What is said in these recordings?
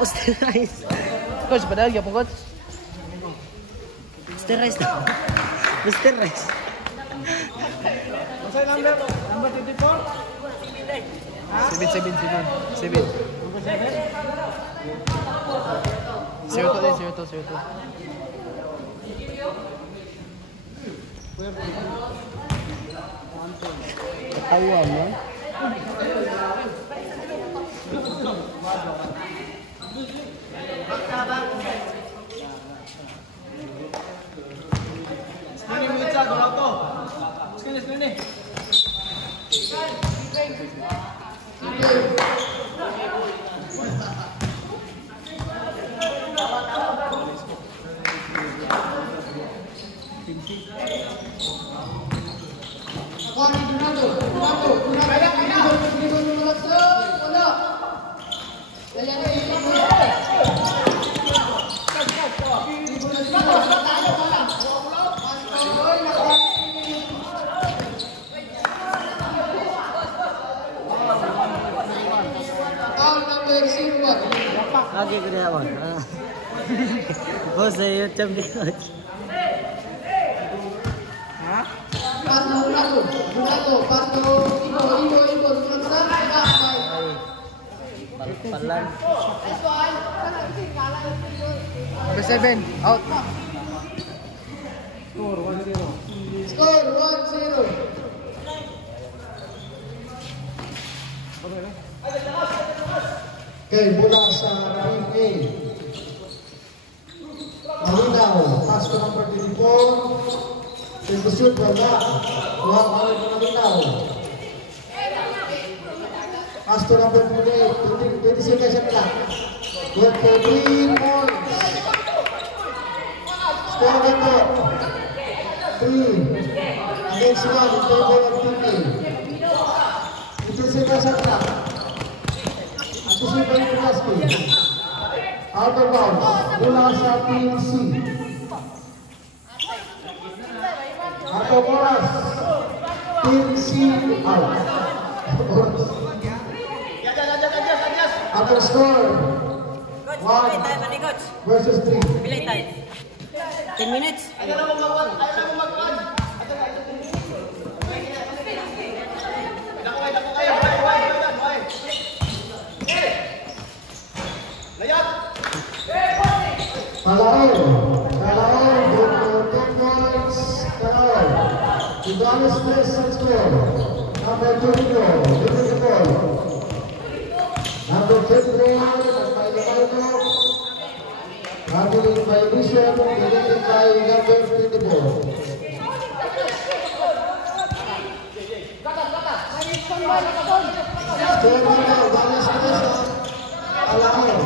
Osterize. Coach, padahal gyapon coach. Osterize na. Osterize. Masay number 24. 7. Zero to. Tawag yan. Sini minta Dorato. Sini. Lagi ko na ako. Boss, sa YouTube ni Coach. Ha? Palan. Number 7, out. Score 1-0. Okay, mula sa team A. Malinaw, pass to number 24. Shoot wala. Huwag balik na malinaw. Pass to number 28. 20 seconds ang clock. Good for 3 points. Score ito. 3 against 1 in favor of team A. 20 seconds ang clock. Susunod yung basket. Out of bounds. Mula sa team C. Out of bounds. Team C out. Out of score. 1 versus 3. 10 minutes. Kalaon, good for 10 points. Kalaon. Gonzales Tres and score. Number 24, Number 24, by Lemarco. Handling by Bishop, delivered by number 24. Score now, Gonzales Tres and Kalaon.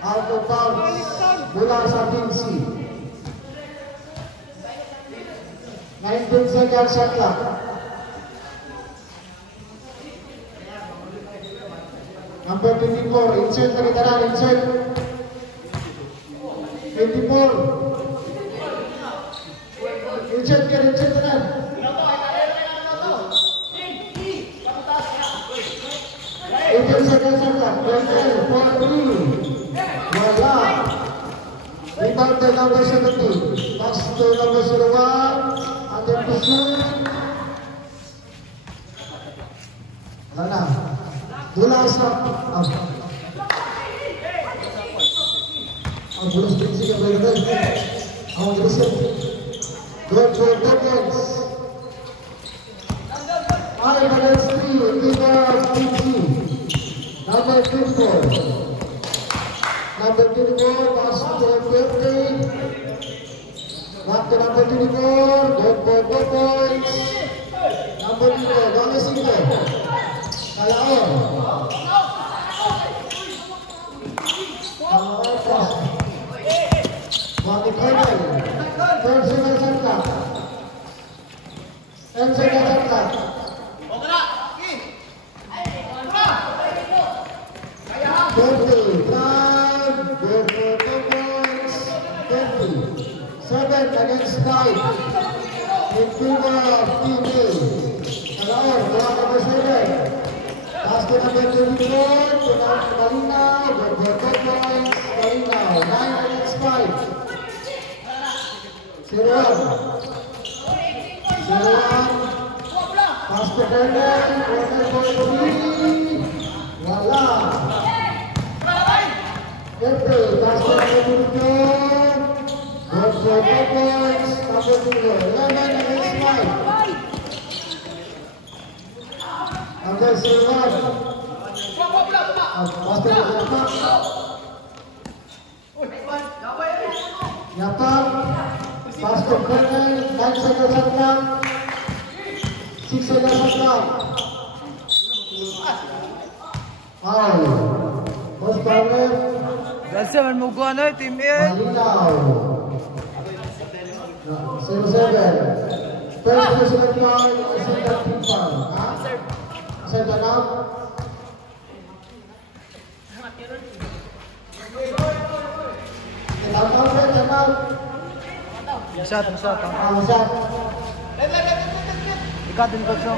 Out of bounds, mula sa team C. 19 seconds sa clock. Number 24, insert na kita na, insert. 24. Insert na. 18 seconds sa clock. 20, 4, 3. Wala. Rebound by number 17. Pass to number 01. Attempt to shoot. Wala na. Mula sa ang bulas din siya Blairman. Ang bulas din. Good for decades. 5 against 3. Leader TG. Number 24. Number 24, pass to 50. Back to number 24, good for 2 points. Number 24, Gomez Ingo. Kalaon. Kalaon pa. Bakit Kernel. 10 seconds ang clock. 10 seconds ang clock. against 5. In favor of TP. Kalaon, block number 7. Pass to number 24. To Malinaw. The 2 points. Malinaw. 9 against 5. 0-1. Pass to Bernal. Corner for 3. Wala. Pepe, pass to number 24. Good for 2 points. Number 2. 11 against 5. Under 0-1. Pass to Yapak. Yapak. Pass to Bernal. 9 seconds on clock. 6 seconds on clock. Foul. First problem. Kasi man mo ko ano, team 8. Malinaw. 0-7. First position foul. Second team foul. Ha? Second out. Second out. Shot. Shot. Ikat din coach no.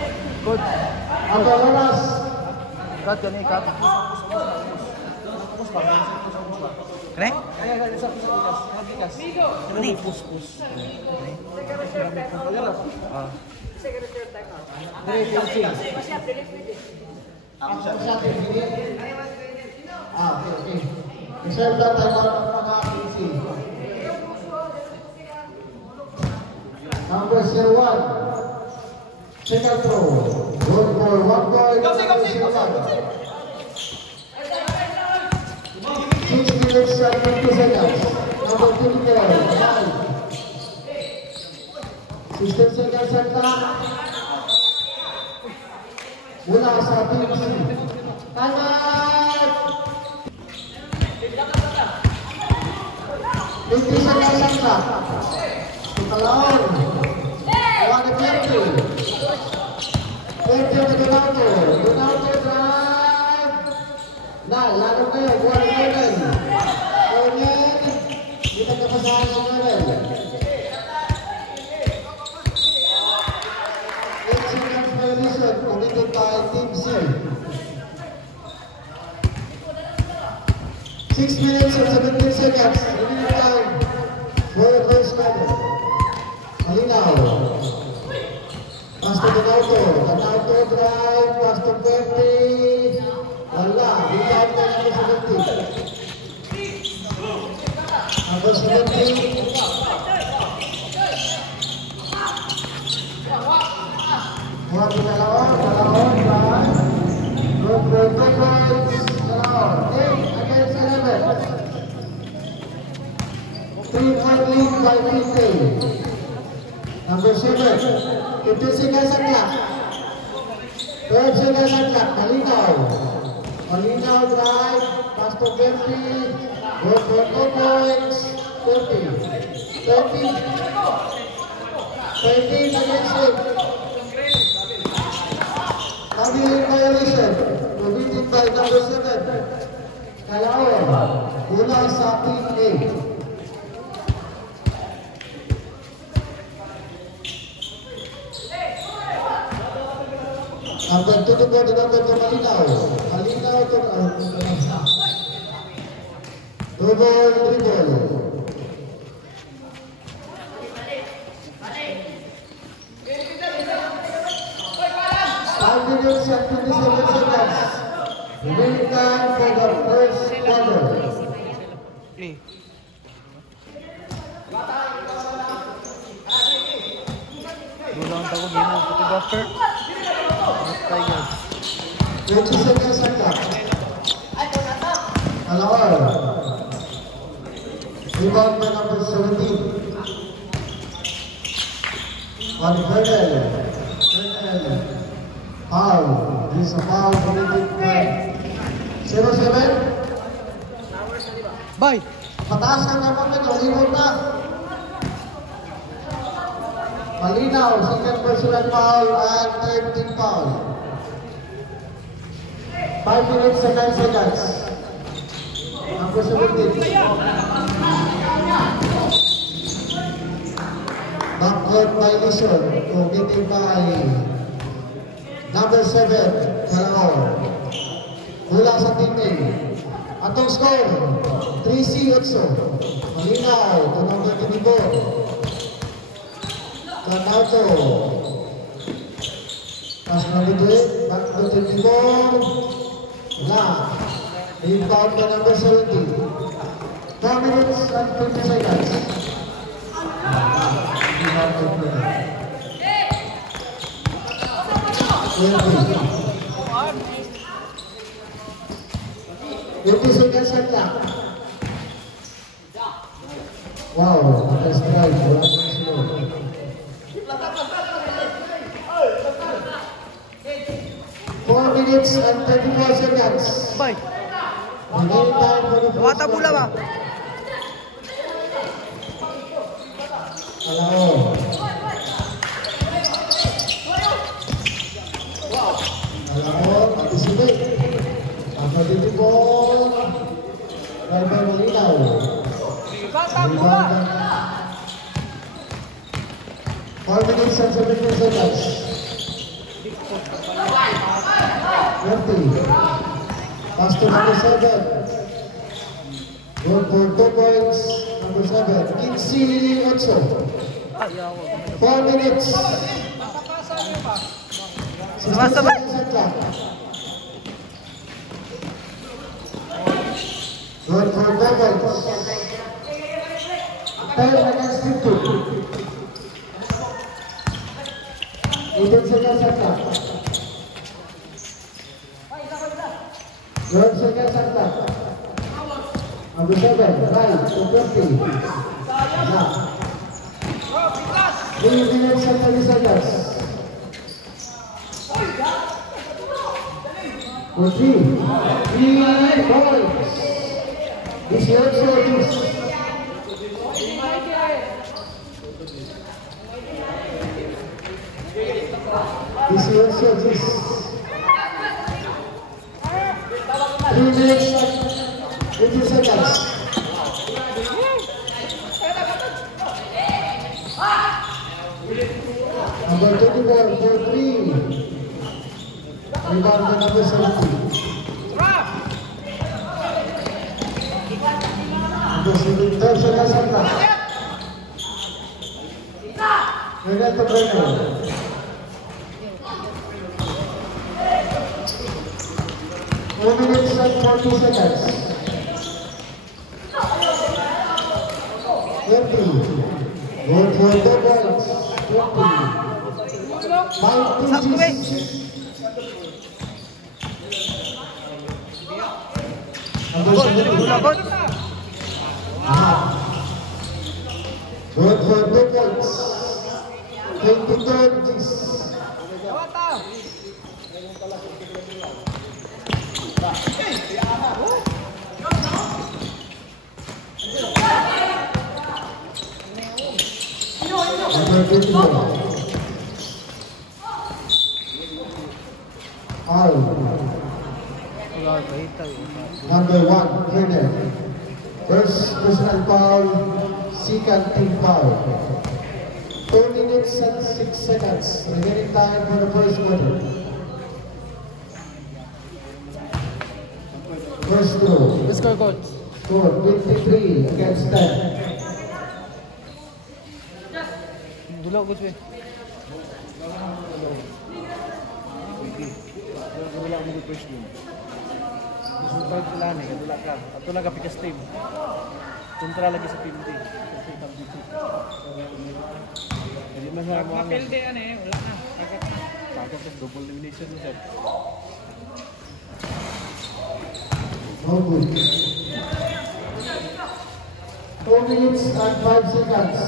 Coach. Ang oras. Ikat yan, ikat. Kene? Ini pus. Okay. Reserve that time out ng mga PC. Number 01. Second throw. Good for 1 point. 6 minutes and 20 seconds. Number 24. 16 seconds at clock. Mula sa PBC. Time out! 50 seconds at clock. Kalaon. 1-20. 20 na Donato. Donato drive. Lalo kayo. 1-7. Corner. Kita kapasahan sa level. 8 seconds violation committed by Team C. 6 minutes and 17 seconds. Remaining time for the first quarter. Malinaw. Pass to Donato. Donato drive. Pass to Pepe. Wala. Rebound na number 17. Number 17. Buat Kalaon. Drive. Good for 2 points. Kalaon. 8 against 11. 3-point lead by 50. Number 7. 15 seconds at clock. 12 seconds at clock. Malinaw drive. Pass to 50. Good for 2 points. 30. 13 against 8. Coming violation. Committed by number 7. Kalaon. Una sa team A. Number 2 to Malinaw. Malinaw to dribble. 5 minutes and 27 seconds. Remaining time for the first quarter. Dulang tago gino puti buffer. 20 seconds at clock. Kalaon. Rebound by number 17. On Bernal. Foul. This is a foul committed by 0-7. Bye. Pataas ka naman na, nalibot na. Malinaw, second personal foul and third team foul. 5 minutes and 9 seconds. Number 17. Backcourt violation committed by number 7, Calao. Mula sa team A. Atong score, 3-8. Malinaw, tunong na tinibor. Kanauto. Pass na bituin, back to tinibor. Wala. Rebound by number 70. 4 minutes and 20 seconds. Rebound by play. 20 seconds at lang. Wow, nice drive. Wala pa slow. 4 minutes and 34 seconds. Bye. Remaining time for the first Wata pula ba? Kalao. Kalao, participate. After the ball, drive by Malinaw. Rebound. 4 minutes and 17 seconds. 20. Pass to number 7. Good for 2 points. Number 7. 15-8. 4 minutes. 16 seconds at lang. Good for 2 points. 10 against 50. 18 seconds at lang. 12 seconds at lang. Number 7, right, to 20. Yeah. 3 minutes and 30 seconds. For 3 points. This is also this. This is also this. 3 minutes and 50 seconds. Number 24, 4-3. Rebound to number 70. Number 70, 12 seconds at lang. Renato Brenner. 4 minutes and 40 seconds. 20. Good for 2 points. 20. 19. Number 70. Good for 2 points. 22. Number 54. All. Number 1, Trainer. First personal foul, second team foul. 2 minutes and 6 seconds. Remaining time for the first quarter. First throw. Let's go, coach. Score 23 against 10. Dulu coach we. Wala mo yung first game. Resultado sila ni kadula ka. Ato lang ka pikas team. Kontra lagi sa team D. Jadi man sa mo ang PLD ani wala na. Tagat sa double elimination mo sir. No good. 2 minutes and 5 seconds.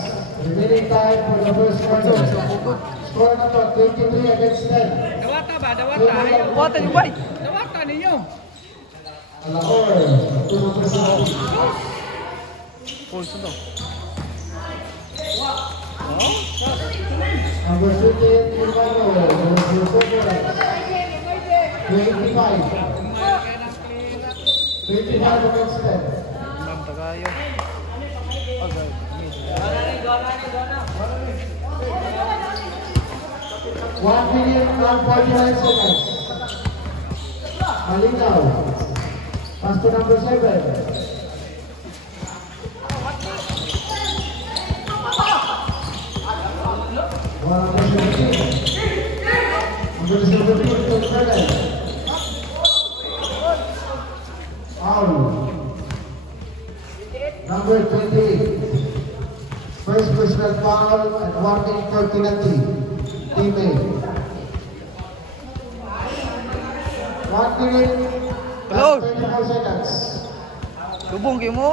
Remaining time for the first quarter. Score na to 23 against 10. Dawata ba? Dawata yung bay. Dawata ninyo. Alahor. Tulong presiden. Pulso no. Number 13, Ilvano. Number 25. 25 against 10. Nam tagayo. Okay. 1 minute and 49 seconds. Malinaw. Pass to number 7. Number 17. Foul. Number 28. First personal foul and warning for penalty. Teammate. 1 minute and 24 seconds. Lubong kayo mo.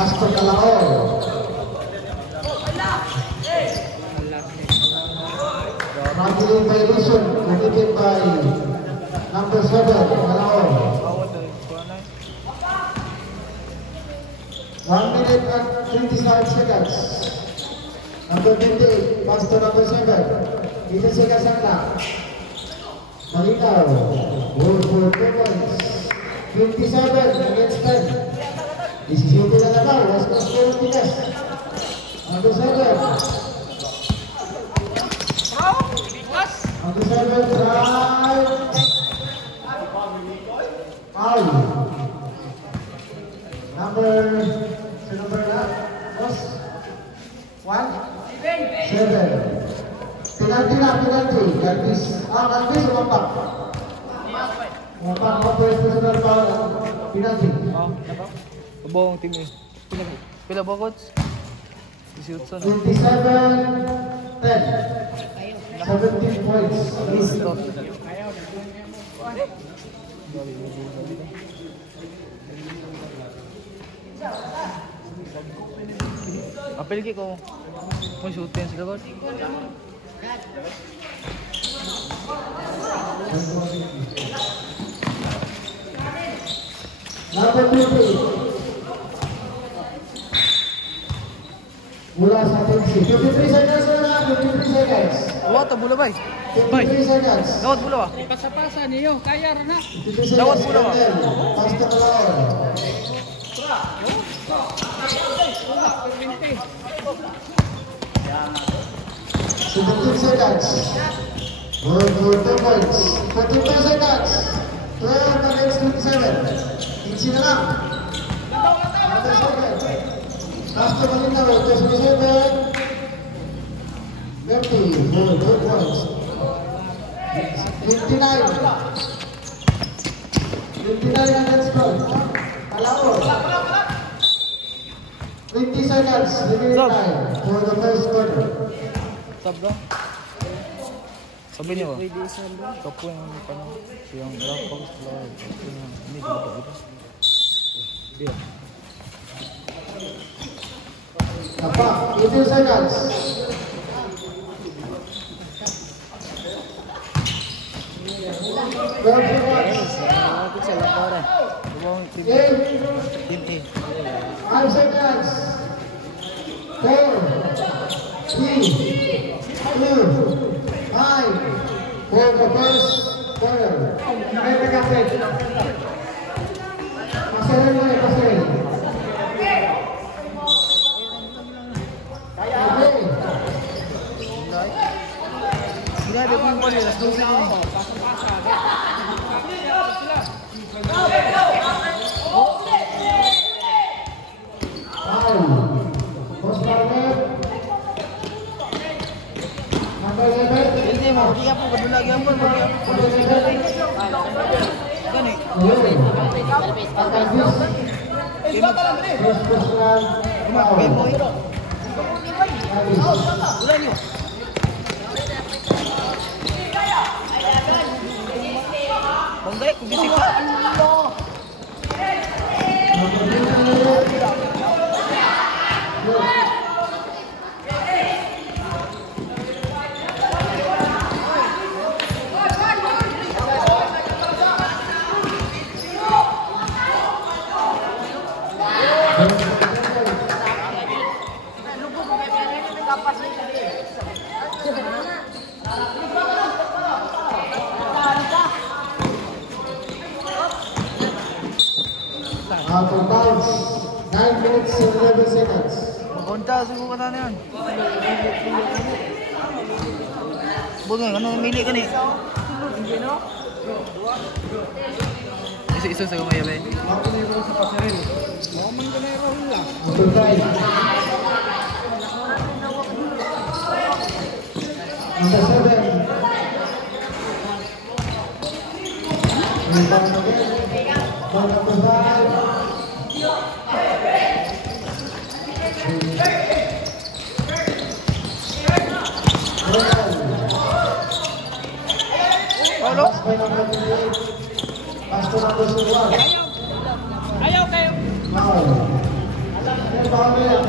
Astor Calao. Marking violation committed by number 7, Calao. 1 minute and 25 seconds. Number 28, pass to number 7. Ito si Kasangka. Malinaw. Goal for 2 points. 27 against 10. Isisipin na naman. West Coast Score Tigas. Number 7. Number 7, drive. Foul. Number na? Boss? 1? 7. Penalty na, penalty. Galvis. Galvis o Mampak? Mampak pa pwede personal foul. Penalty. Lubong team eh. Pila ba coach? 18 27, 10. 17 points. Apel ki ko. Mo shootin sila coach. Number 20. Mula sa 10. 53 seconds na. 53 seconds. Awat ta bula bay. 53 seconds. Dawat bula ba? Pasa-pasa niyo, kaya na. 53 Dawat seconds. pula ba? Pass to Calao. 17 seconds. Goal for 2 points. 42 seconds. 12 against 27. Insi na lang. Number 7. Pass to Malinaw. 27. 30. Goal 2 points. 59. 59 against 12. Calao. 20 seconds. Remaining time for the first quarter. Sab daw. Sabi niyo ba? Kapo yung panang siyang lapang sila. Ini dito dito. Dia. Apa? 18 seconds. Aku salah orang. Lubong team 8, team A. 5 seconds. 4, 3, 2, 5. For the first quarter. Nakita kapit. Pasarin mo eh, pasarin. Okay. Sila ada pun boleh las 12 ni. Foul. Post target. Number 11. Ini mau dia apa berdua lagi apa boleh. Number 11. Kan ni. First personal foul. Game boy. Habis. Ulah ni. Banggai ku bisik. seconds. Magkunta siguro ka na yan. Bunga, ano mili ka ni? Isa-isa sa kumaya ba? Number 5. Number 7. Rebound again. Ball number 5. Paulo? Pass by number 28. Pass to number 61. Ayaw kayo. Foul. Foul yan.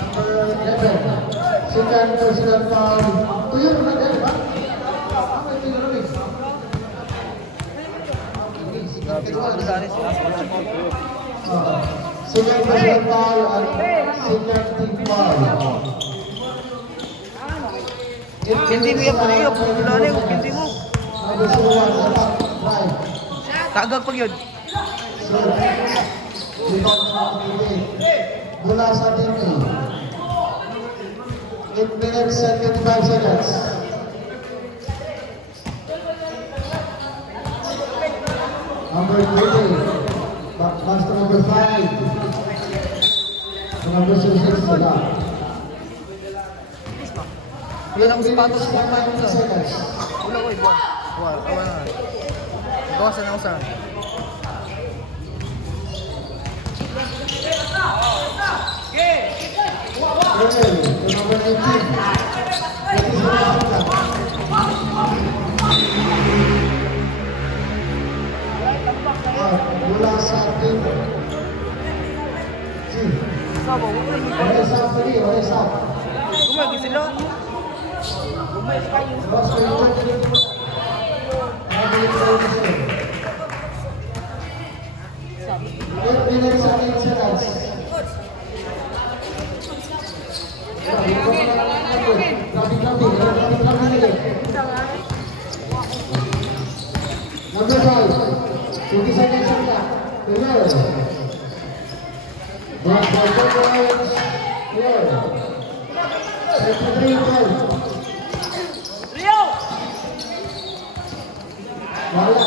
Number 11. Second personal foul. Tuyo naman yan, di ba? Ako yung tinanong eh. Second personal foul at second team foul. Hindi mo yan pa niyo. Pagkulani ko, hindi mo. Number 61, attack, drive. Tagag pag yun. Rebound number 28. Mula sa team A. 8 minutes and 25 seconds. Number 20. Pass to number 5. To number 66 sila. Ilang sapatos mo pa 20 seconds. Wala ko iba. Wala na. Bawasan na usan. Ronel, to number 19. Mula sa team G. What is up for you? What is up? Kumagi sila. Boss, for you. Eight minutes and 8 seconds. Number 5. 20 seconds on clock. Clear. Back by 4 points. Clear. 33-12. Wala.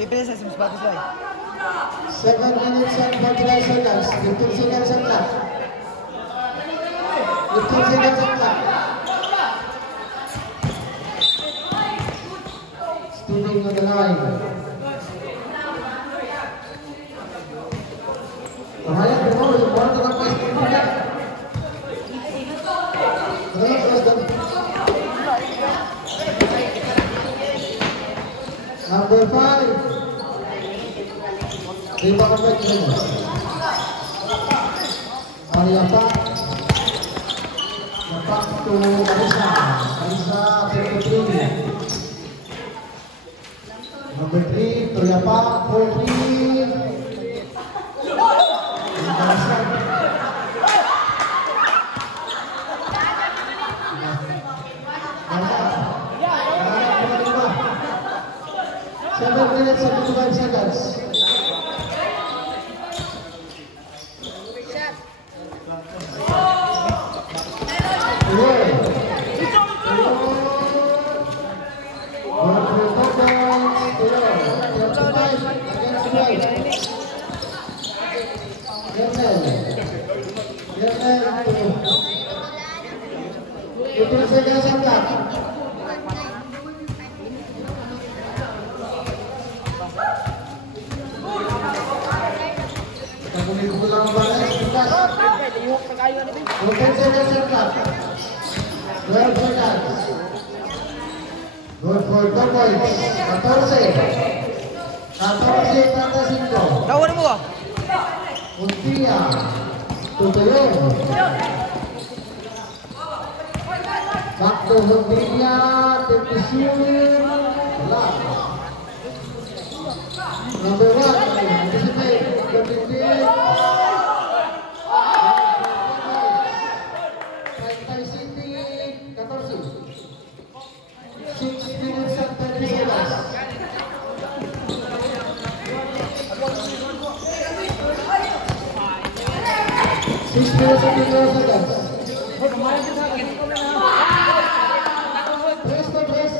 Ipilis sa sapatos lang. 7 minutes and 49 seconds. 15 seconds on clock. 15 seconds on clock. Stealing on the line. Bahaya berapa? Orang tetap main tidak. Number 5. Rebound back in. Ariapa. Back to Marisa. Marisa 33. Number 3, Toyapa, 4-3. Marisa. 7 minutes and 55 seconds. Itu saya sangat. Kemudian pulang balik sebentar. Mungkin saya sangat. 12 seconds. Good for 2 points. 14. Tahu ni mo? Untia. Tutuyo. Waktu Untia. Tepisuin. Belah. Number 1. Anticipate. Kepitin. City 14. 6 minutes and 30 seconds. 6 minutes and 21 seconds. Press to press.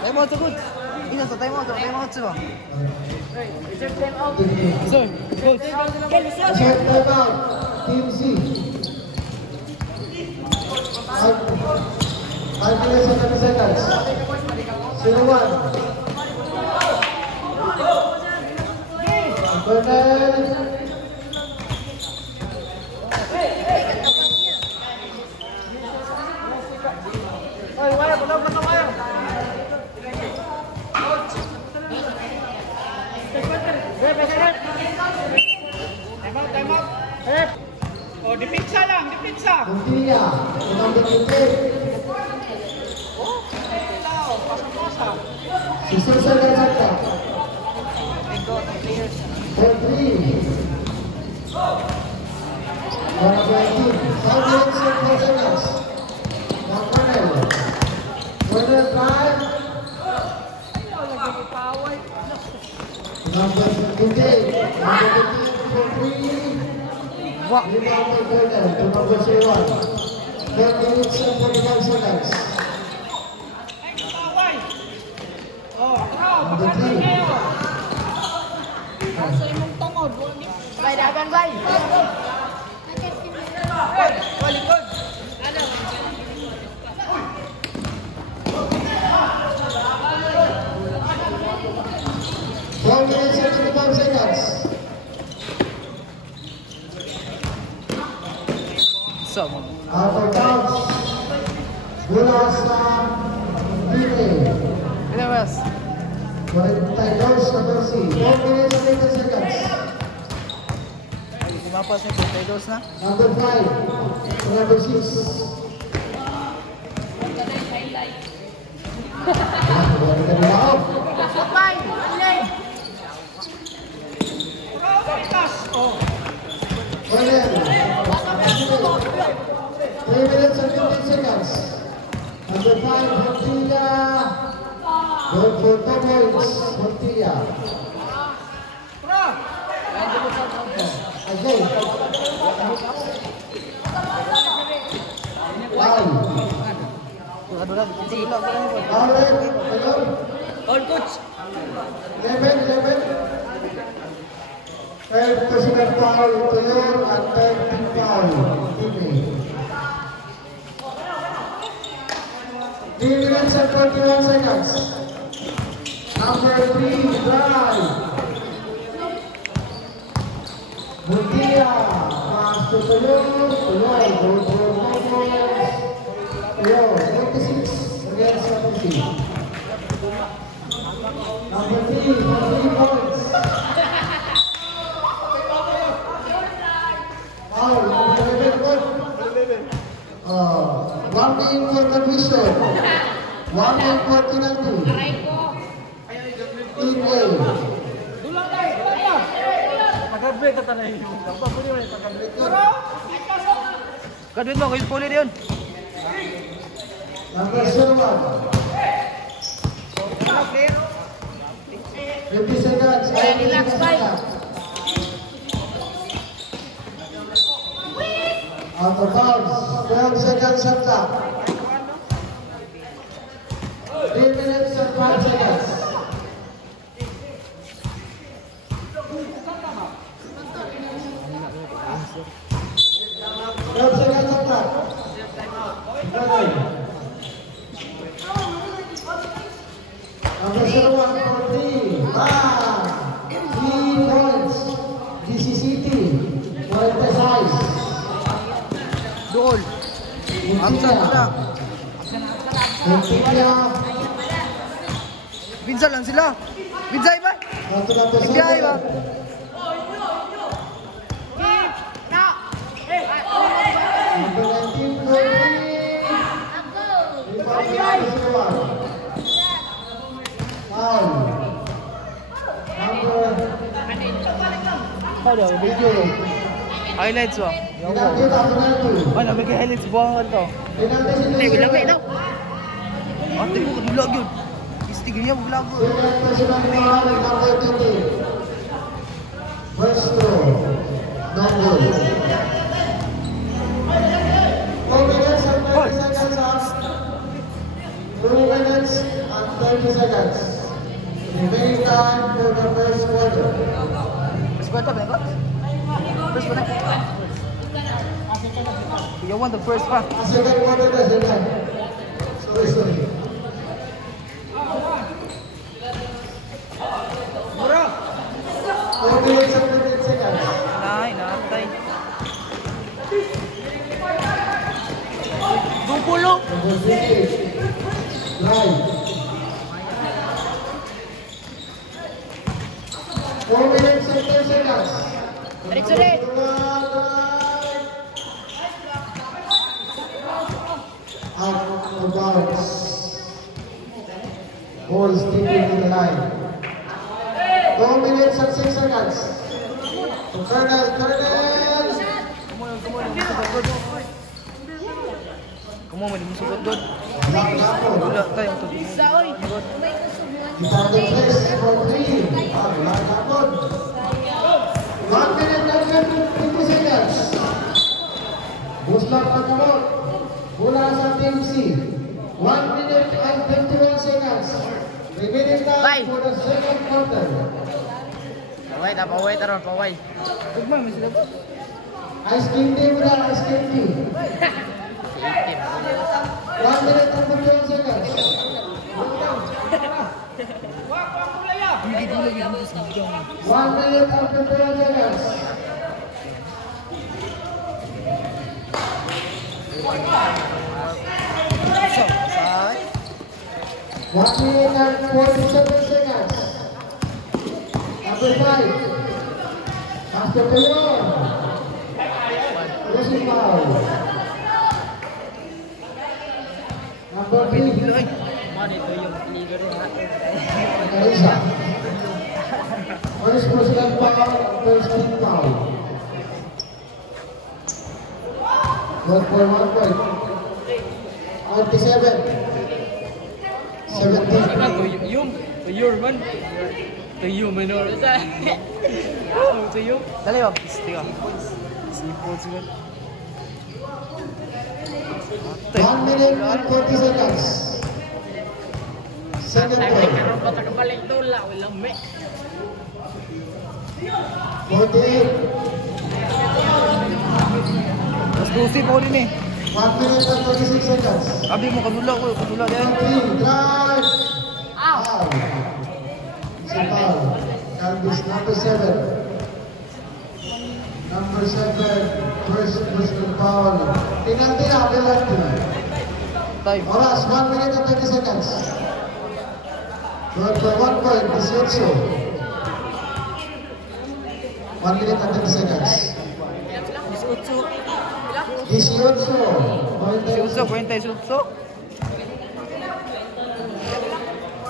Time out good. Ina sa time out sila. Sir, coach. Set time out. Team C. 5 minutes and 30 seconds. 0-1. Bernal. Oh, dipitsa lang, dipitsa. Montilla. Number 15. 16 seconds after. 4-3. 1-19. 5 minutes and 4 seconds. Now Bernal. Bernal drive. Number 58. Number 15 for 3. Rebound by Bernal to number 01. 4 minutes and 45 seconds. Number 3. Bay, dagan bay. Balikod. 4 minutes and 25 seconds. So, Out of bounds. Bola sa Pine. Pinas. 42 number C. 4 minutes and 18 seconds. Ay, kumapas na 42 na. Number 5. Number 6. Bay, alay. Bernal. 3 minutes and 15 seconds. Number 5, Montilla. Going for 2 points, Montilla. Again. Foul. Foul, ayun. All coach. 11. Third personal foul to yun at third team foul. Teammate. 3 minutes and 41 seconds. Number 3, drive. Montilla. Pass to Tuloy. Tuloy. Go for Momos. Tuloy. 26 against number 3. Number 3 for 3 points. Foul. Number 11 good. 1 in for confusion. 1 in for penalty. Equal. Nag-break ka tanay. Nagpapuli mo yung nag-break. Kadwin mo, kuya puli yun. Number 01. 50 seconds. Relax, bye. Out of bounds. 12 seconds up top. 3 minutes and 5 seconds. Number 01 for 3. 3 points. DC City. For the size. Dool. Amsa na. Montilla. Binsa lang sila. Binsa ba? Number 7. Ibiyay ba? Number 19 for 3. tao daw, video. Highlights ba? Penalty na penalty. Ay, nabigay highlights buwangan to. Penalty si Ay, wala may daw. Ate mo, kadulag yun. Istigil niya, vlog. Second personal foul, number 20. First throw. No goal. 4 minutes and 30 seconds off. 2 minutes and 30 seconds. Remaining time for the first quarter. First quarter ba ito? First quarter? You won the first half. Second quarter na sila. Sorry. 4 minutes and 30 seconds. Nay, natay. Dupulo. Number 50. Live. 4 minutes and 10 seconds. Diretso ulit. Out of bounds. Ball sticking to the line. 4 minutes and 6 seconds. To Colonel. Kamu mo, di mo sugot doon. Lapon. Wala tayong to. Isa, oy. Kita the press for 3. Lapon. 1 minute and 50 seconds. Buslang pagkamot. Mula sa Team C. 1 minute and 51 seconds. Remaining time Bye. for the second quarter. Paway, taron, paway. Tugma, may sila to. Ice cream team mula, ice cream team. 1 minute and 51 seconds. Hindi ko lagi dito sa video. 1 minute and 51 seconds. So, saan? 1 minute and 47 seconds. Number 5. After the war. Losing foul. Number 3. Ay, Marisa. First personal foul, first team foul. Good for 1 point. 47. 17. Tuyur man. Tuyur minor. Tuyur. dali ba? Tiga. Sipol siguro. 1 minute and 40 seconds. Second point. Bata ka balik doon lang, walang may. 48. Mas lusi po din eh. 1 minute and 26 seconds. Sabi mo, kadula ko. Kadula din. Drive. Foul. It's a foul. Calvis number 7. Number 7. First personal foul. Penalty na, penalty. Time. Oras, 1 minute and 30 seconds. Good for 1 point, 18. 1 minute and 30 seconds. 18. Si Utso, 48.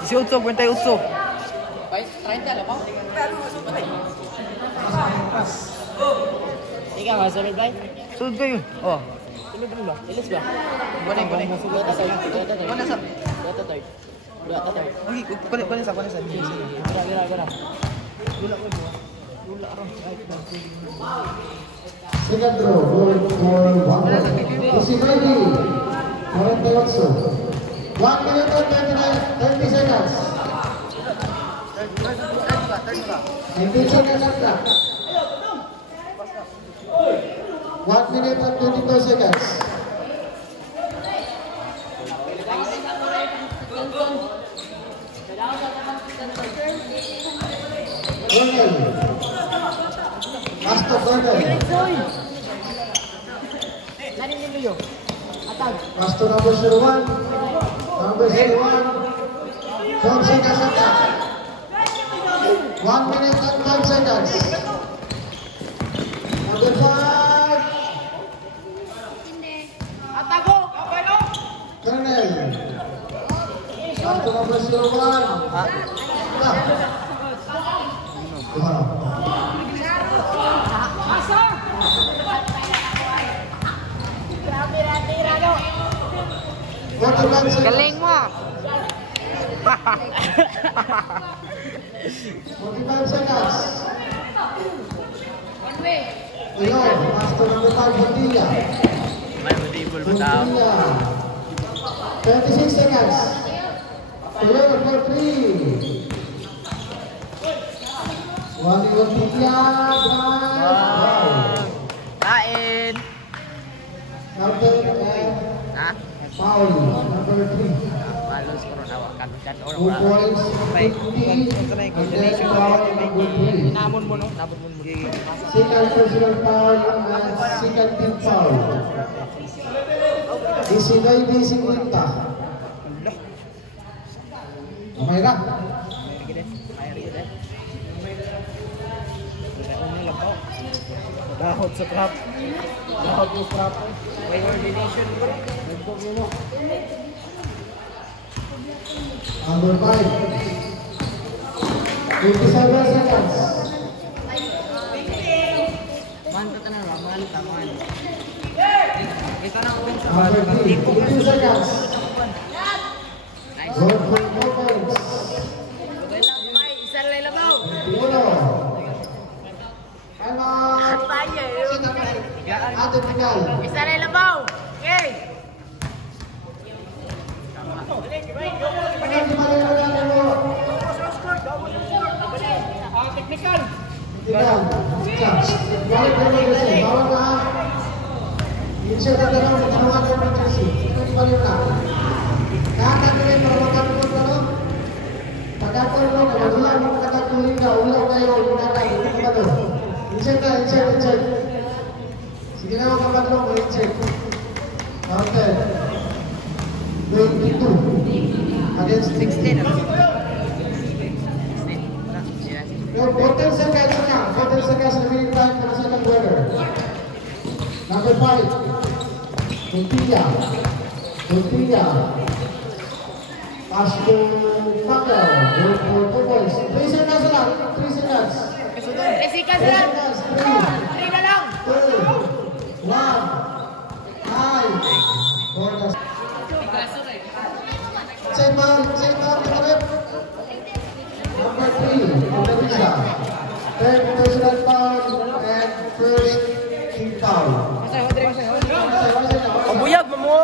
18, 48. Bay, 30 lang mo. Ikaw, masunod bay? Sunod kayo. Oh. Sunod ba? Ilis ba? Banay. Dua ta tayo. Banay sa. Dua ta tayo. Okay, banay sa. Gara. Second throw, good for 1 point. Usinagi, 48. 1 minute and 30 seconds. 19 seconds on clock. 1 minute and 22 seconds. Colonel. Master Colonel. Nani ni Leo? Atag. Master number 01. Number 01. 12 seconds on clock. 1 minute and 5 seconds. Number 5. Atago. Colonel. Master number 01. Wow. 49 seconds. Galing mo. 45 seconds. Ayun, master number 5, Bundilla. Bundilla. 36 seconds. Ayun, for 3. Wali Bundilla. Kain. Number Ha? Paul, number 3. Malos ko rin awakan. 2 points, 50. And then Paul, number 3. Namon mo no? Namon mo. Second personal foul and second team foul. 19-50. Okay na. Dahot sa trap. Dahot mo trap. May coordination bro. Number 5. 57 seconds. Mantap na lang. Mantap. Kita na ko. Number 3. 15 seconds. Nice. Good for 4 points. Okay lang, may isa lang labaw. 21. Time out. Ate Pigal. Isa lang labaw. Okay. Technical. Pigal. Chance. Balik na lang kasi. Bawal na. Insert na lang. Matulungan ko ng Chelsea. Ito di balik na. Nakakatuloy para magkatuloy ka no? Pagkatuloy mo, wala mo makakatuloy ka. Ulaw kayo. Insert na. Insert. Sige na mga kapatulong mo. Insert. Counted. 22. Against 16. 14 seconds na. 14 seconds remaining time for the second quarter. Number 5. Montilla. Pass to Packer. Go for 2 points. 3 seconds na lang. 3 seconds. 3 seconds lang. 3 na lang. 2, 1, 9. For the Save man, Takarep. Number 3, Indonesia. Third personal foul and first team foul. Buyag mo.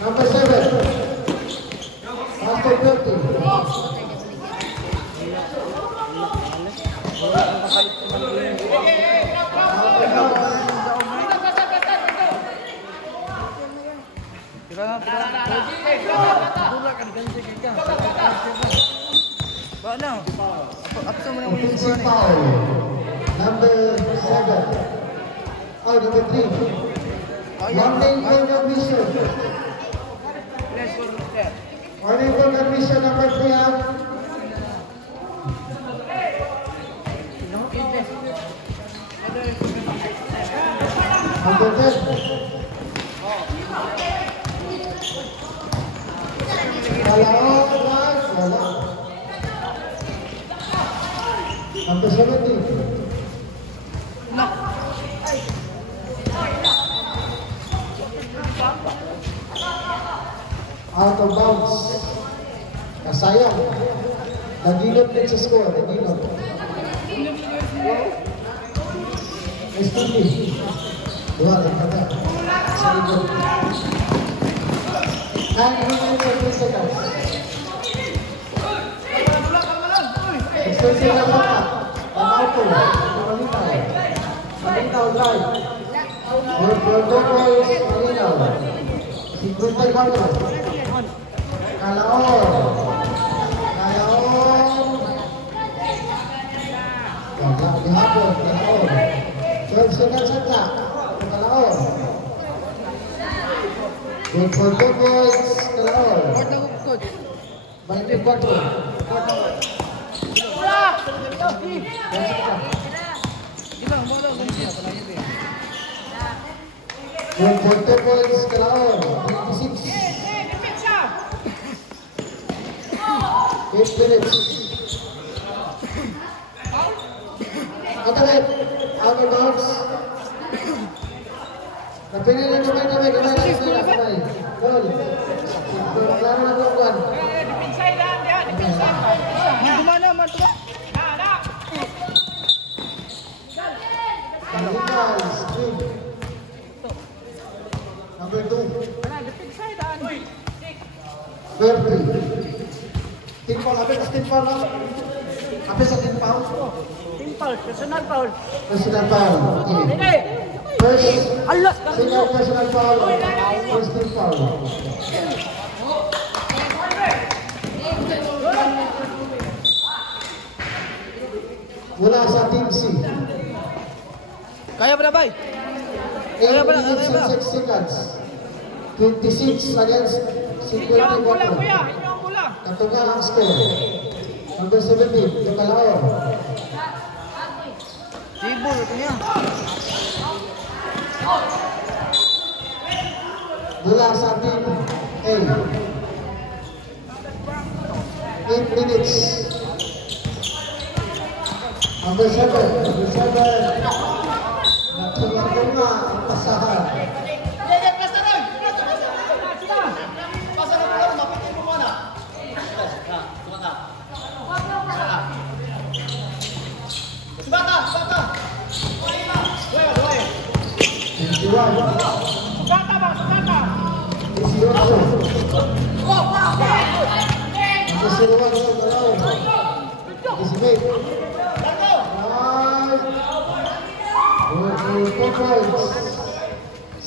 Number 7, Master 30. Offensive foul. Number 7. Oh, number 3. Warning for admission. Warning for admission number 3. Number 10. Wala. Number 17. Out of bounds. Kasayang. Nagilot din sa score. Nagilot. STP. Dua lang kata. Sa likod. 9 minutes and 3 seconds. Extension na baka. Pang-auto. Malinaw drive. Bordo boys. Malinaw. Sigrupay bago. Kalaon. Dihapon. 12 seconds na. Kalaon. Good for good boys. Kalaon. 24. Good for two boys. Kalaon. 26. 8 minutes. Atlet, out of bounds. Napili na kamay. Goal. Klaro na tuwan. Mana? Number 2. Bertie. Team foul, team foul. Apa sa team foul? Team foul, personal foul. Personal foul. Okay. First, single personal foul. First team foul. Mula sa team C. Kaya ba, bay? 8 seconds. 26 against 54. Katuga ang score. Number 17, Tukalao. Tibol, ito niya. Mula sa team A. 8 minutes. Number 7. Natulungan ang pasahan.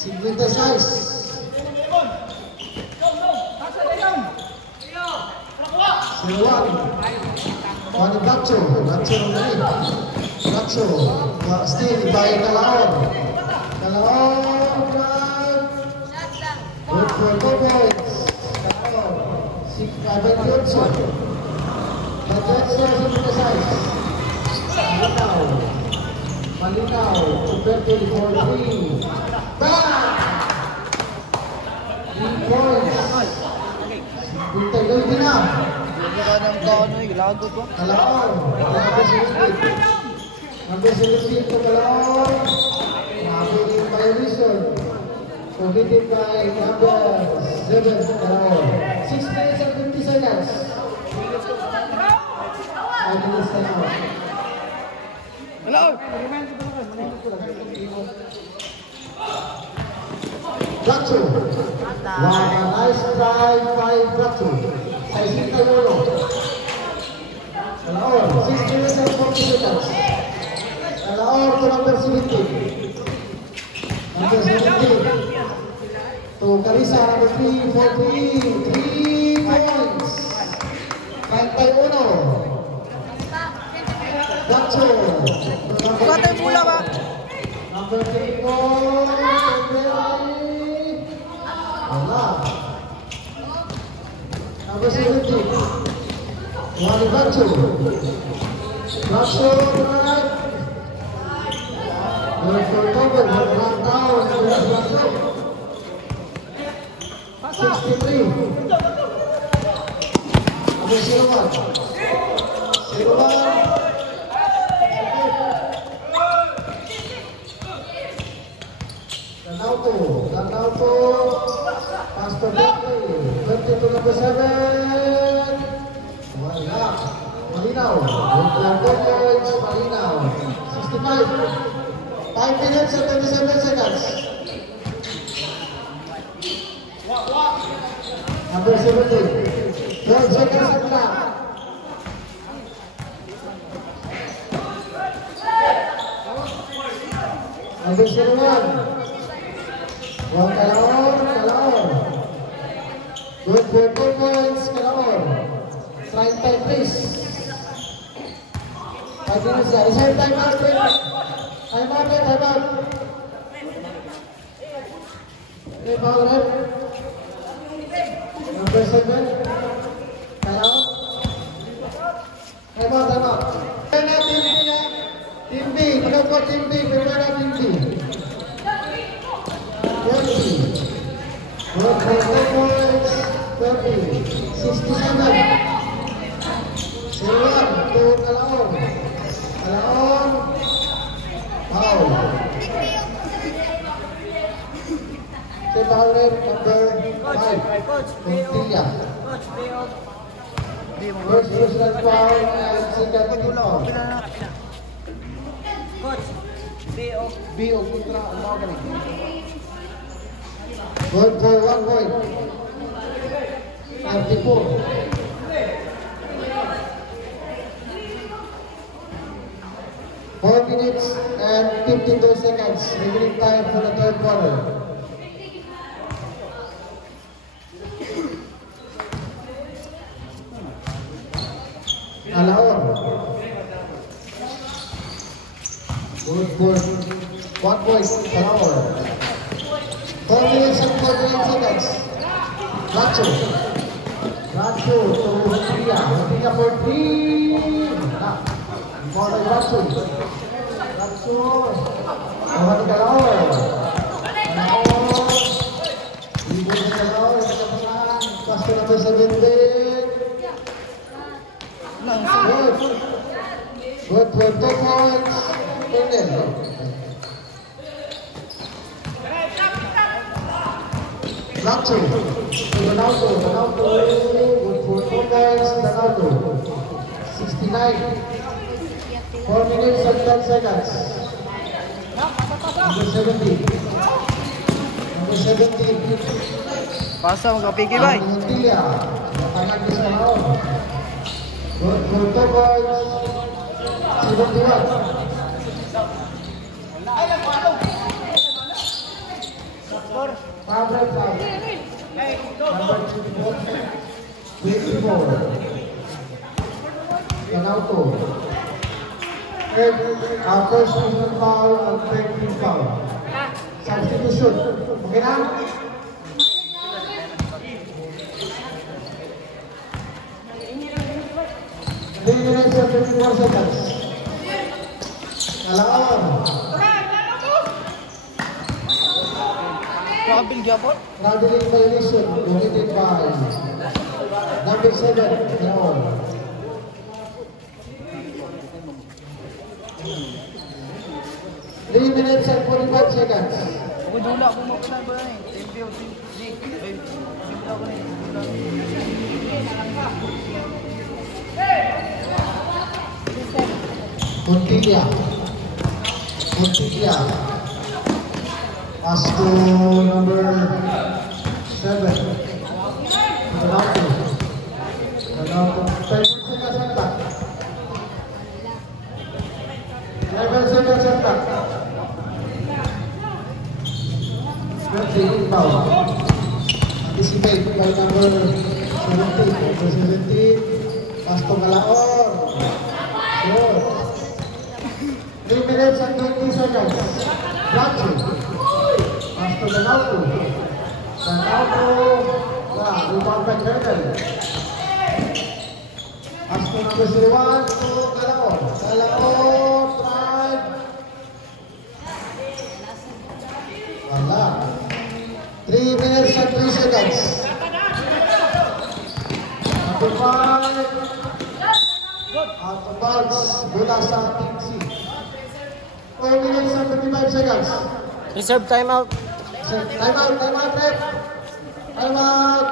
Synthesize. Siruan. Wani Gacho still by Kalaon. Good for 2 points. Kalaon. 28. Synthesize. Malinaw. Bertie for 3. Bang! 3 points. Itagoy din na. Ilago ko. Kalaon. Number 17 to Kalaon. Mabitin violation. Committed by number 7 to Kalaon. 6 minutes and 50 seconds. 5 minutes na now. Hello! Gacho. Wow, nice try by Gacho. 61. Kalaon, 6 minutes and 40 seconds. Kalaon to number 17. Number 17. To Carissa, number 3, 3 points. 31. Gacho. Buka tayo mula ba? Number 3 points. Wala. Number 17. Wali Gacho. Gacho right. Good for cover. One down. 63. Number 01. 01. Danauto. Pastor Bertie to number 7. Wala. Malinaw. Malinaw. 65. 5 minutes and 27 seconds. Number 17. 12 seconds at clock. Number 01. Kalaon. Good for 2 points, Kalaon. Strike time, please. 5 minutes yan. Reserve time out. Time out. Okay, foul rep. Number 7. Kalaon. Time out. Team B. Pagod ko Team B. Prepare na Team B. 30. Good for 2 points. 30. 67. Siruan to Kalaon. foul rate number 5. Montilla. First personal foul and second team foul. B.O. kontra ang mga galing. Good for 1 point. 34. Four minutes and 52 seconds. Remaining time for the third quarter. Alaor. Good for 1 point. Alaor. 4 minutes and 48 seconds. Racho. Racho to Montilla. Montilla for 3. Ball by Racho. Racho. Bawat Alaor. Alaor. Ibon ng Alaor. Pasto na to sa Bindin. Good. Good for 2 points. Racho. Ronaldo. Good for 2 points. Ronaldo. 69. 4 minutes and 10 seconds. Number 17. Number 17. Pasa magkapigi bay. Montilla. Tangan di sana. Good for 2 points. 71. Fabre foul. Number 24. Ronaldo. First personal foul and third team foul. Substitution. Okay na? Three minutes and 54 seconds. Alaor. Kabil Japon. Traveling violation committed by number 7. Alaor. 3 minutes and 45 seconds. Ako dula ko mo plan ba ni? Tempo di. Montilla. Pass to number 7. Ronaldo. 10 seconds attack. 11 seconds attack. 20 foul. Anticipate by number 17. Pass to Alaor. Good. 3 minutes and 20 seconds. Racho. Pass to Ronaldo. Rebound by Colonel. Pass to number 01 to Alaor. Alaor, drive. Wala. 3 minutes and 3 seconds. Number 5. Out of bounds. Bola sa Team C. 4 minutes and 55 seconds. Reserve timeout. Time out, ref. Time out.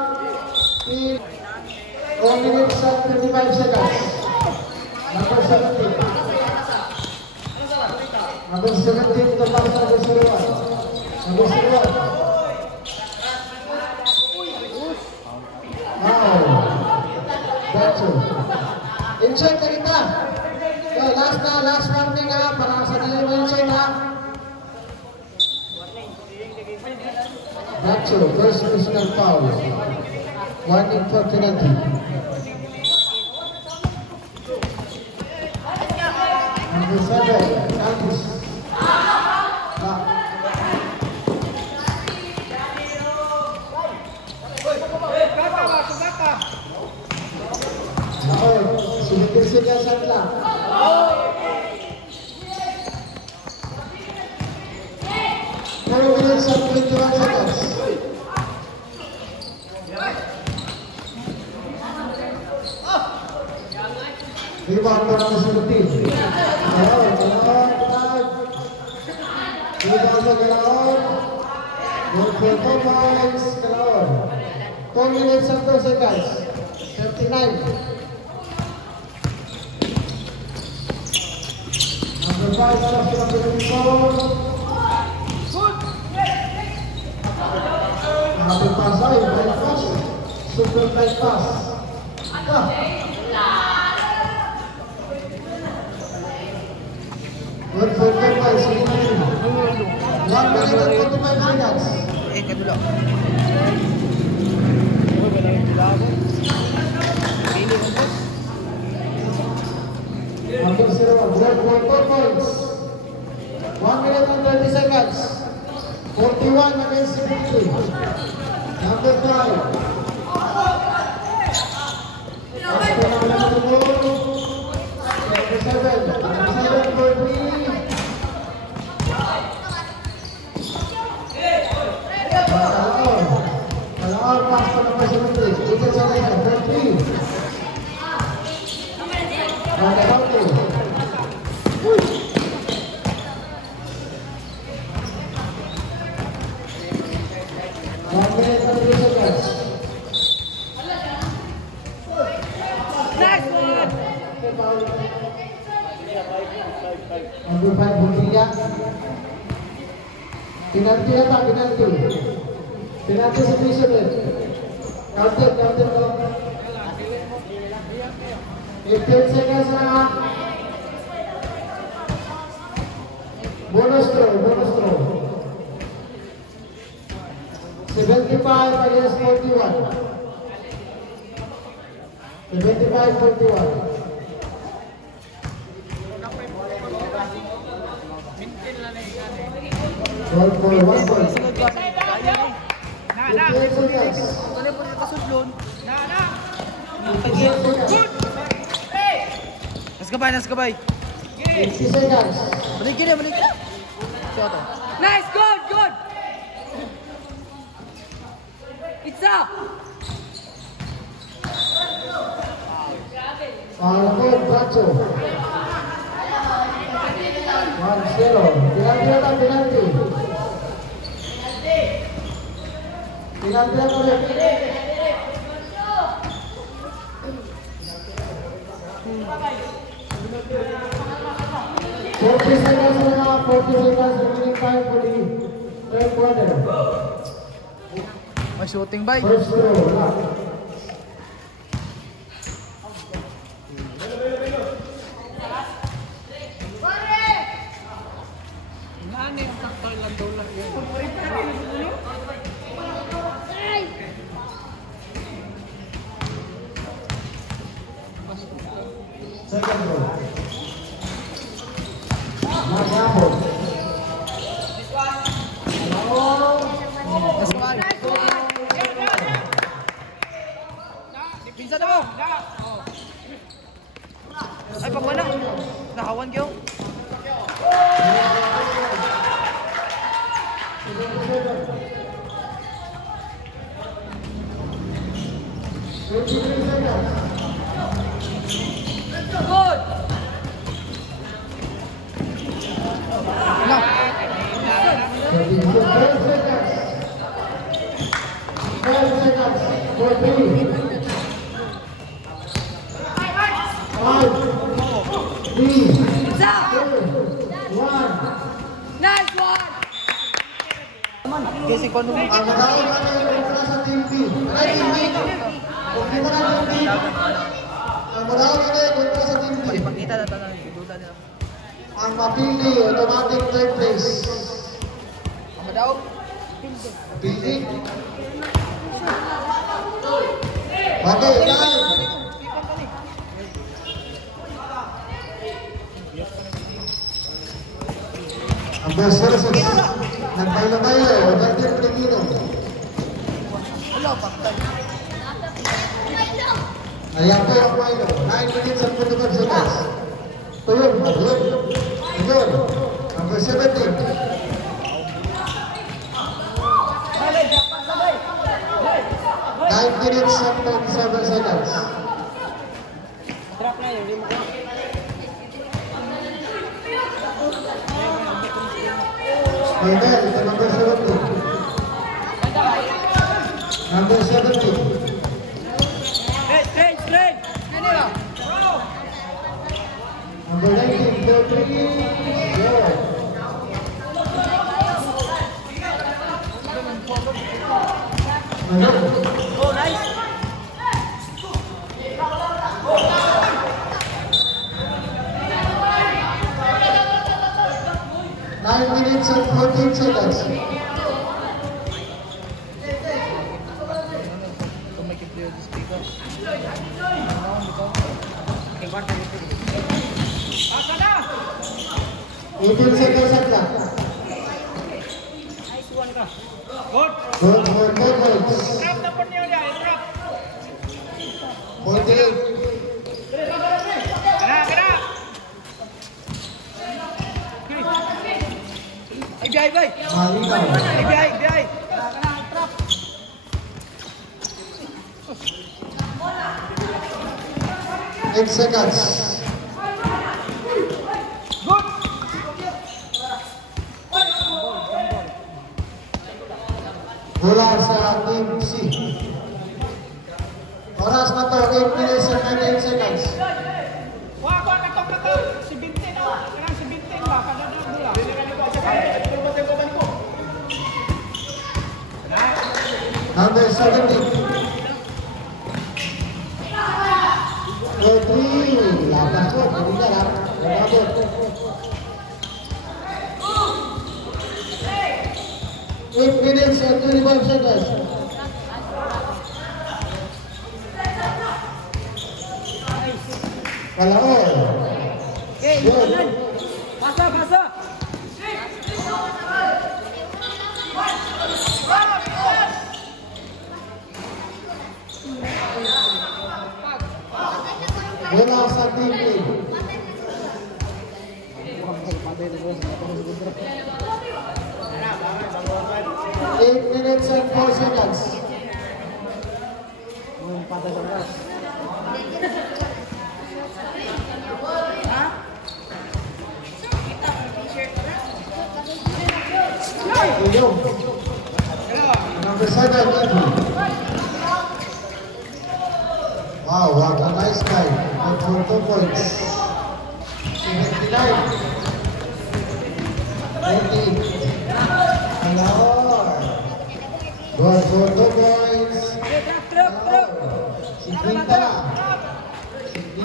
4 minutes and 55 seconds. Number 17. Number 17 to pass number 01. Number 01. Wow. That's it. Insert na kita. Okay, last warning ha, para sa dili mo insert ha. That's it. First personal foul. Warning for penalty. Number 7, Alvis. Sulit niya sa lang. Minutes and 21 seconds. Rebound for number 17. Rebound for Galaon. Good for 2 points, Calor. 2 minutes and 2 seconds. 39. Number 5, Safi number 24. Happy pass ay, right pass. Super tight pass. Good for 2 points, 1 minute and 45 seconds. Kadula. Uy, wala yung tilawan. Pili mo boss. Number 0, good for 4 points. 1 minute and 30 seconds. 41 against 50. Number 5. After number 4. Number 7. Number 7 for 3. Kalawar pass for number 73. Ito sa line for 3. Number 40. Next one. Number 5 Bundria. Penalty ata, penalty. Penalty situation eh. Counted ko. 15 seconds na. Bonus throw. 75 against 41. 75-41. One for 1 point. 58 seconds. Ano po sa sudlon? 58 seconds. Nas kabay. 60 seconds. Balik ka. Siya to. Nice, good. It's up. Alfred Bracho. 1-0. Penalty. Penalti apa dia? 40 seconds now, 40 seconds remaining time for the third quarter. May shooting bay. First throw, lock. Second row. Mas Apple. Nas kabay. Pinsan mo. Ay, pagwana. Nahawan kayo. Good. It's up. Nice one. Kasi kung nung Ang matawag namin yung kontra sa Team B. Ay, Team B. Kung kita na Team B. Ang matawag namin yung kontra sa Team B. pagkita na tayo, iduda nila. Ang mapili, automatic third place. Ang madaog. Pili. Okay, time. Ang best versus nagbayo-bayo, Daniel Pellegrino. Hello, paktan. Ayan po yung Milo. 9 minutes and 45 seconds. Tuyod. Number 17. 9 minutes and 27 seconds. Maynel, ito number 17. Number 17. Straight. Number 19, 43. Oh, nice. 9 minutes and 14 seconds. Kung may clear the speaker. Pasa na. 18 seconds at lang. Nice one ka. Good. Good for 4 points. Trap na po niyo niya. Trap. 48. Kena. Ay, bihay. Malinaw. Ay, bihay. 8 seconds. Bola sa Team C. Oras na to, 8 minutes and 19 seconds. Wah, katok. Si Bintin na. Kailangan si Bintin ba? Kada na bola. Number 17. 3. Laban ko, hindi ka lang. Labot. Eight minutes and 25 seconds. Palaon. Okay, Good. Pasa. Bola sa Team A. 8 minutes and 4 seconds. Uyong. Number 7, Ibu. Wow, what a nice guy. Good for 2 points. 79. 19. Alor. Good for 2 points. Trap. Si Quinta. Ibu.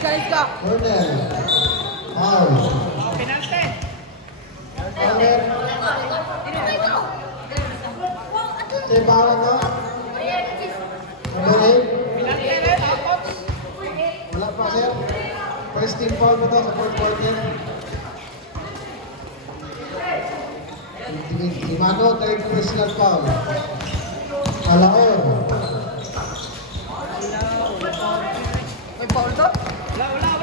Guys ka. Cornel. Foul. Penalty. Corner. Tibawan mo. Number 8. Penalty rin. Out. Wala pa, sir. First team foul mo to sa 4th quarter. Di Mano, third personal foul. Alaon. May foul to? Wala.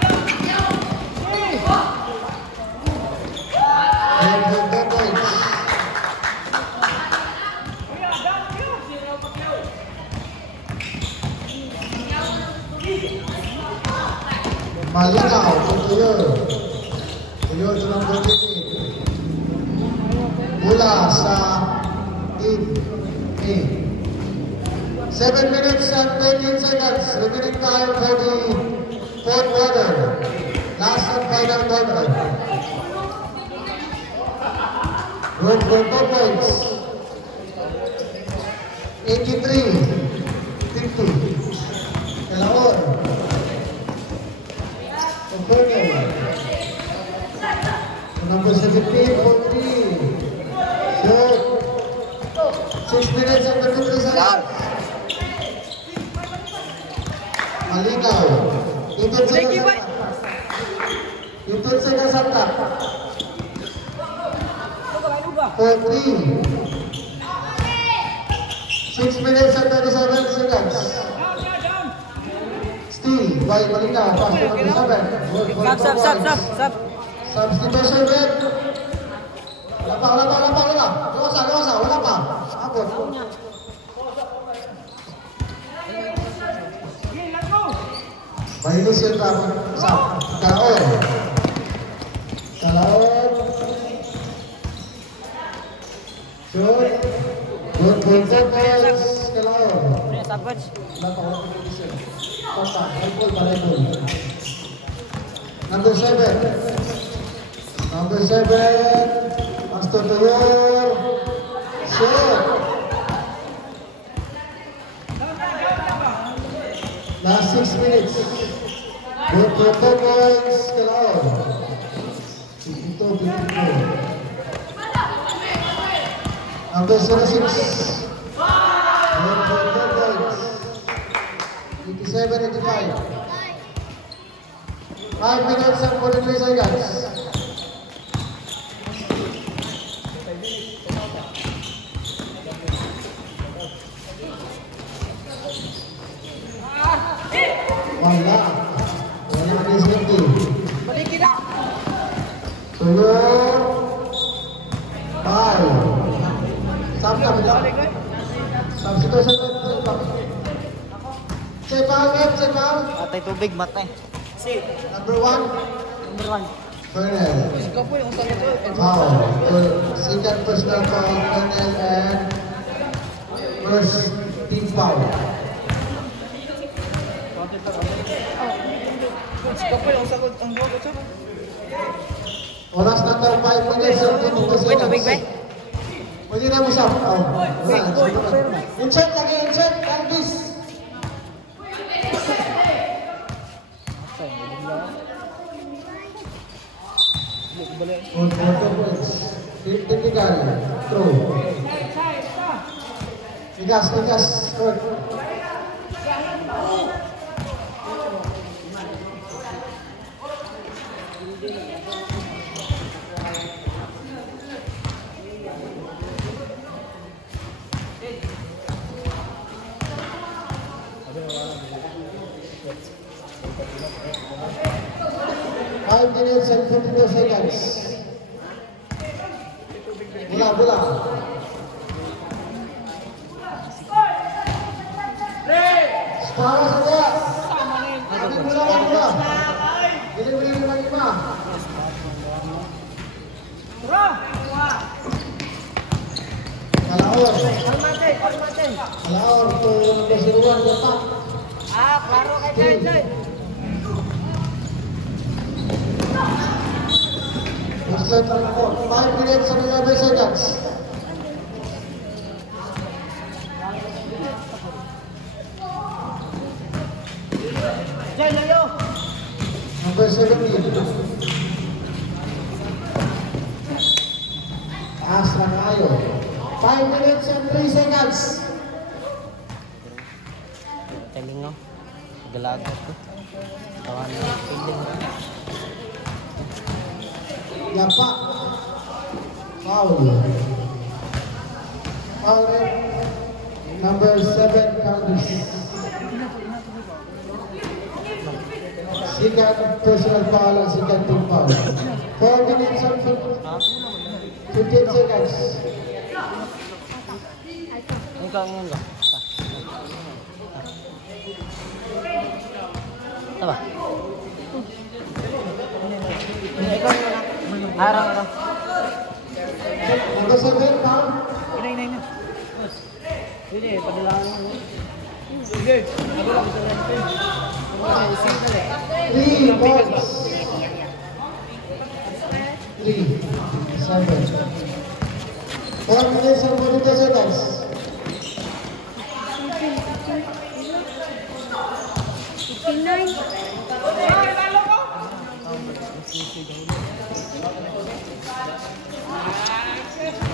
And for 2 points. Malinaw, tuyo. Tuyo sa number 15. Mula sa Team A. 7 minutes and 13 seconds. Remaining time for the 4th quarter. Last and final quarter. Good for 2 points. 83-50. Kalaon. Cornel. Number 17 for 3. Good. 6 minutes and 23 seconds. Malinaw. 18 seconds. 18 seconds at top. For 3. 6 minutes and 37 seconds. Steve, by Malinaw. Pass to number 7. Good for 2 points. Substitution red. Wala pa. Luwasa. Wala pa. Abot. Mahilis yun pa sa Kalaon. Shoot. Twenty points, Calao. Pre, sabot. Number 7. Number 7. Master Toyor. Shot. Last 6 minutes. Good performance, Calao. 52-52. Number 76. Good performance. 87-85. 5 minutes and 43 seconds. Wala ni safety. Balikin na. Tulong. 5. Stop. Substitution. Check out. Matay tubig, matay. Number 1. Number 1. Fernel. Ikaw po yung usap ito. Foul. Second personal foul, Fernel, and first team foul. Ikaw po yung usap ang buwag ito. Oras na daw 5 minutes and 22 seconds. tubig ba? Pwede na mo sa in-check lagi, in-check. Candice. Good performance. Technical. Throw. Tigas. Good. Five minutes and 52 seconds. Bola. Setara saja. Nanti bola. Beli lagi mah. Kalaor tuh keseruan tetap. Klaro kay Jay. Last 5 minutes and 11 seconds. Jay, layo. Number 17. Taas na kayo. 5 minutes and 3 seconds. Telingo. Galagat ko. Tawan na feeling. Yapa. Foul. Number 7, Candice. Second personal foul and second team foul. 4 minutes and 15 seconds. Ngayon ka. Tama. Ikaw na. Arang. Number 7, foul. Inay na. Hindi, padalaan mo. Sige. Ako lang sa natin. 3 points. 3, 7. 4 minutes and 42 seconds.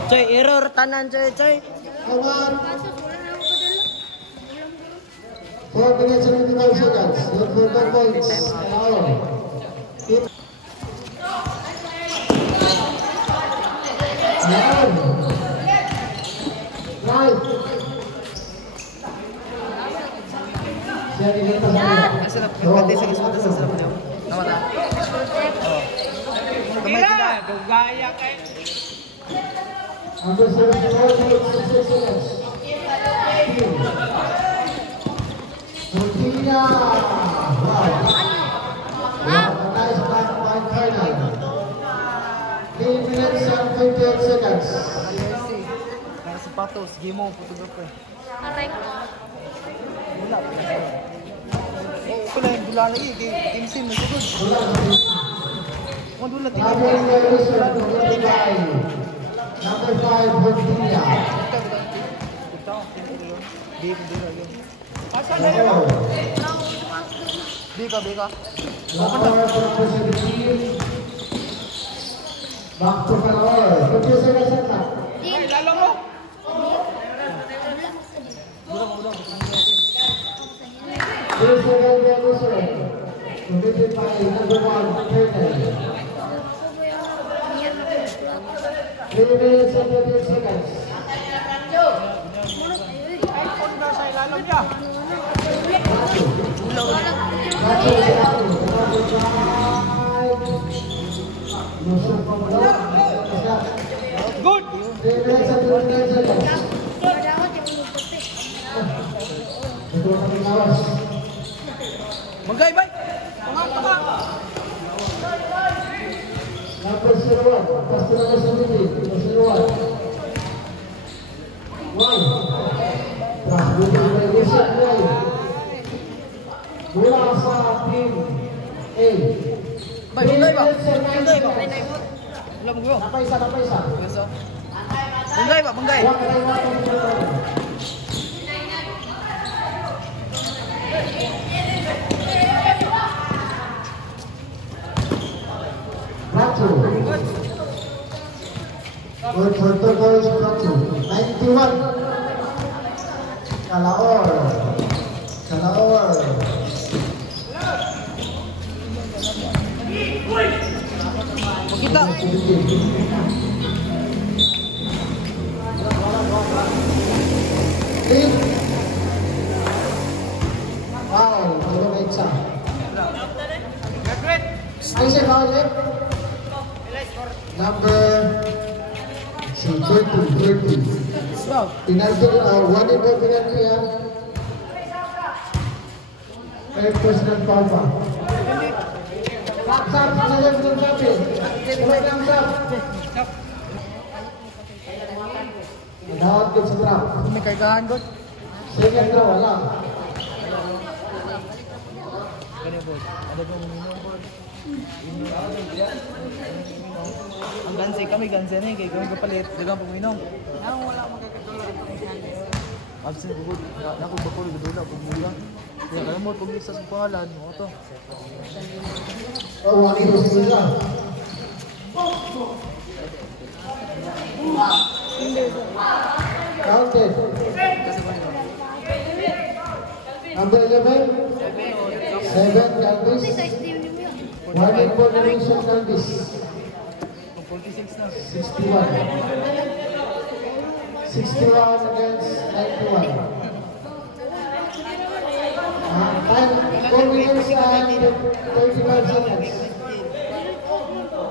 Coy, error tanan coy. Come on. 4 minutes and 55 seconds. Look for 10 points. Allow. Right. Siya dito sa Gila, gaya kay. Number 74, 66 seconds. Turkina. Wow. Nice back point final. 3 minutes and 58 seconds. sapatos, game mo, photographer. Aray ko. Wala. Oh, pala yung dula lagi. Team sim, nagsigod. Dula, tingin. Number 5, Bonilla. Ito, di ko dula yun. Asa na yun? Bika. Number 17. Back to Calor. Producer na sa top. Ay, lalo mo. Number 1, Colonel. 3 minutes and 30 seconds. Ay, kung nasa ilalim niya. Good! 3 minutes and 29 seconds. Magay-bay! Tama! Number 01, pass to number 17, number 01. 1. Mula sa team A. Bay, bungay ba? Wala mo yun. Napaysa. Bungay ba? Bungay. Ratu. Good for the boys, Ratu. 91. Kalaor. Makita. Wow, baru naik sah. Graduate! Ay, siya foul eh. Number 30. Penalty, one in one penalty yan. Kaya personal foul pa. Thumbs up, sinasab ng sabi. Thumbs up. Nadawat din sa trap. May kargahan doon. Second draw, wala. Ganyan boy. Ada bang minum boy? Ang ganse kami, ganse na kay kami kapalit. Dagang pagminom. Nang wala magkakatulad ang pagkakas. Absent ko. Nakog ba ko nagdula pagmula. Kaya kaya mo pag-lista sa pangalan mo to. Oh, wali ko sila. Counted. Number 11. 7, Galvis. Warning for the nation, Galvis. 46 na. 61. 61 against 91. Time 4 minutes and 35 seconds.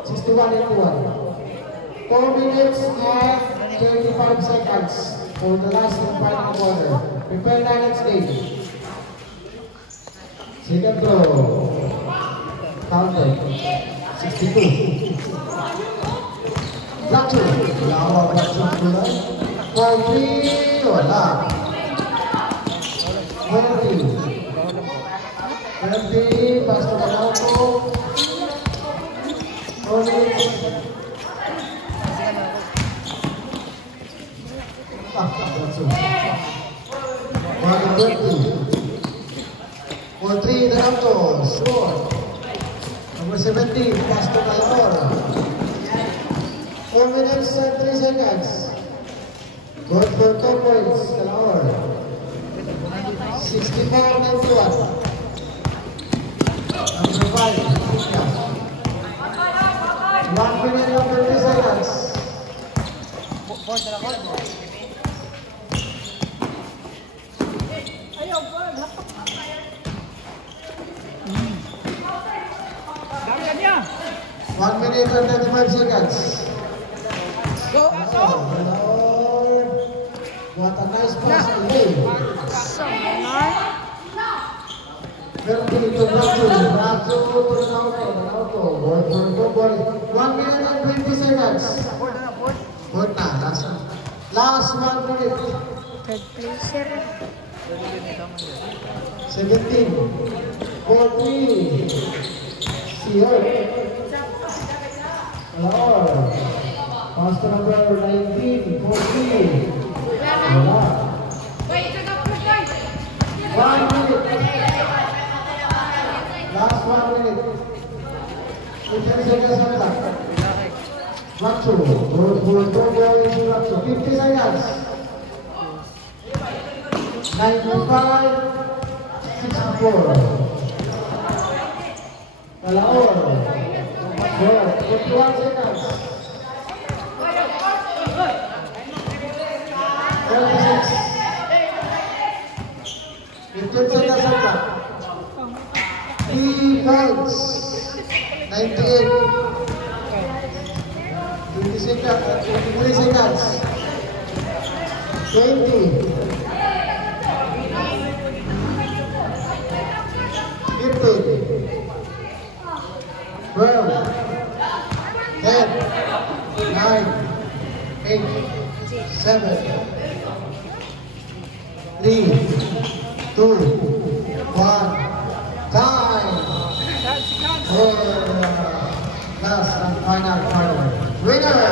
61-81. 4 minutes and 35 seconds for the last and final quarter. Prepare na next game. Second throw. Counted. 62. Flucture. Lawa flucture. 4-3. Wala. 20. 20. Pass to Manauto. 4 minutes. That's it. 120. 4-3 the Raptors. Score. Number 17, pass to Calor. 4 minutes and 3 seconds. Good for 2 points, Calor. 64-91. Number 5, Pusha. 1 minute and 30 seconds. Dami niya! 1 minute and 35 seconds. Go, Aso! Calor. What a nice pass today. Verti to Ratu to Manauto. Good for 2 points. 1 minute and 20 seconds. Good na, last one. Last 1 minute. Third placer. 17. 14. Sierra. Hello. Master number 19. 14. Wala. 1 minute. Last 1 minute. 10 seconds on clock. Macho. Macho. 50 seconds. 95. 64. Kalaor. 21 seconds. 26. 15 seconds on clock. 3 points. 98. 20 seconds. 23 seconds. 20. 15. 12. 10. 9. 8. 7. 3. 2. 1. Time. Last and final. Winner.